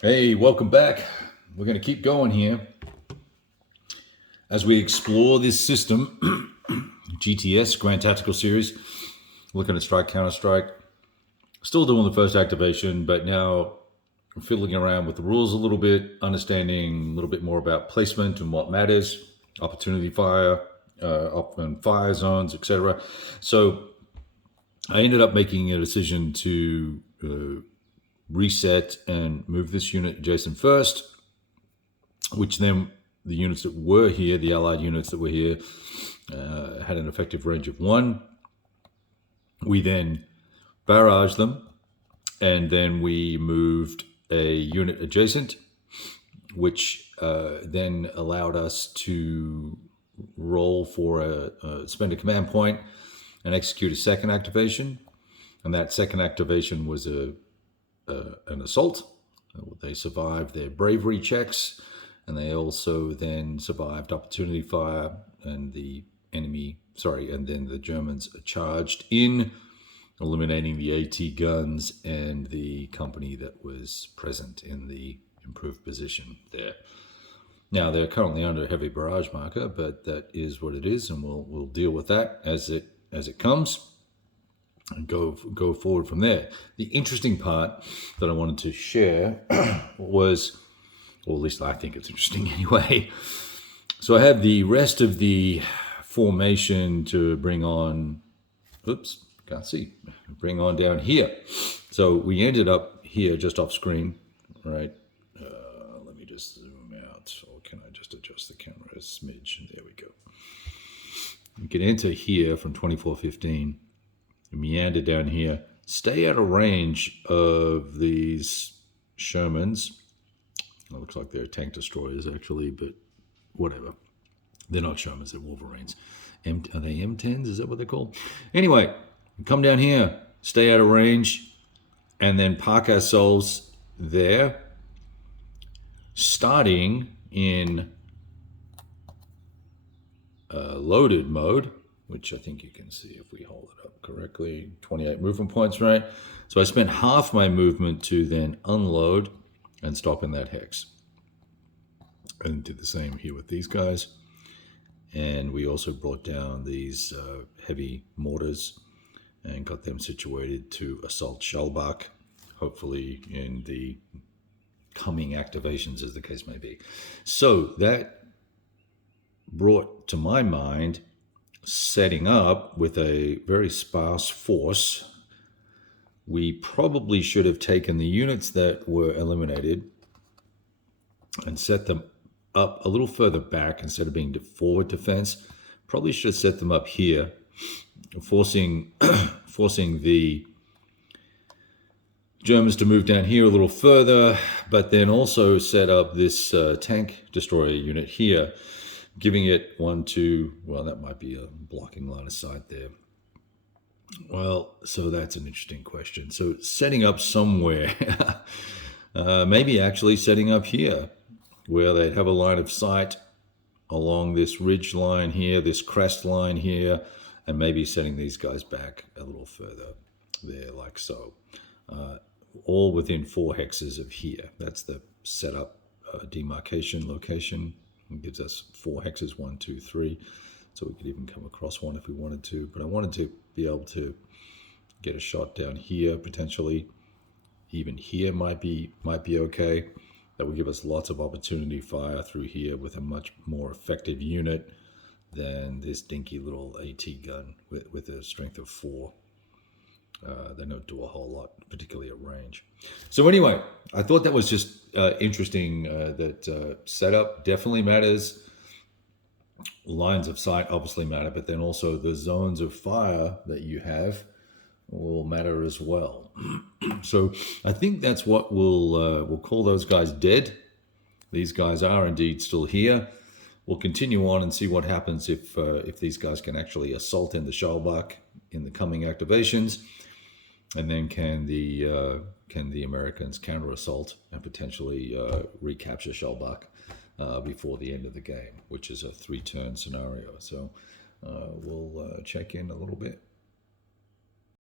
Hey, welcome back. We're going to keep going here as we explore this system, GTS, Grand Tactical Series, looking at strike, counter strike. Still doing the first activation, but now fiddling around with the rules a little bit, understanding a little bit more about placement and what matters, opportunity fire, up and fire zones, etc. So I ended up making a decision to reset and move this unit adjacent first, which then the units that were here, the allied units that were here, had an effective range of 1. We then barraged them, and then we moved a unit adjacent, which then allowed us to roll for spend a command point and execute a second activation. And that second activation was an assault. They survived their bravery checks, and they also then survived opportunity fire, and the Germans charged in, eliminating the AT guns and the company that was present in the improved position there. Now they're currently under a heavy barrage marker, but that is what it is, and we'll deal with that as it comes and go forward from there. The interesting part that I wanted to share was, or at least I think it's interesting anyway. So I have the rest of the formation to bring on. Oops, can't see. Bring on down here. So we ended up here just off screen, right? Let me just zoom out, or can I just adjust the camera a smidge? There we go. You can enter here from 2415. Meander down here, stay out of range of these Shermans. It looks like they're tank destroyers actually, but whatever. They're not Shermans, they're Wolverines. Are they M10s? Is that what they're called? Anyway, come down here, stay out of range, and then park ourselves there, starting in loaded mode, which I think you can see if we hold it up correctly, 28 movement points, right? So I spent half my movement to then unload and stop in that hex. And did the same here with these guys. And we also brought down these heavy mortars and got them situated to assault Shellbach, hopefully in the coming activations, as the case may be. So that brought to my mind setting up with a very sparse force. We probably should have taken the units that were eliminated and set them up a little further back instead of being forward defense. Probably should have set them up here, forcing the Germans to move down here a little further, but then also set up this tank destroyer unit here, giving it 1, 2, well, that might be a blocking line of sight there. Well, so that's an interesting question. So setting up somewhere, maybe actually setting up here, where they'd have a line of sight along this ridge line here, this crest line here, and maybe setting these guys back a little further there, like so. All within 4 hexes of here. That's the setup demarcation location. It gives us 4 hexes, 1, 2, 3. So we could even come across one if we wanted to. But I wanted to be able to get a shot down here potentially. Even here might be okay. That would give us lots of opportunity fire through here with a much more effective unit than this dinky little AT gun with a strength of 4. They don't do a whole lot, particularly at range. So anyway, I thought that was just interesting that setup definitely matters. Lines of sight obviously matter, but then also the zones of fire that you have will matter as well. So I think that's what we'll call those guys dead. These guys are indeed still here. We'll continue on and see what happens if these guys can actually assault in the Schallbach in the coming activations. And then can the Americans counter assault and potentially recapture Schellbach before the end of the game, which is a 3-turn scenario. So we'll check in a little bit.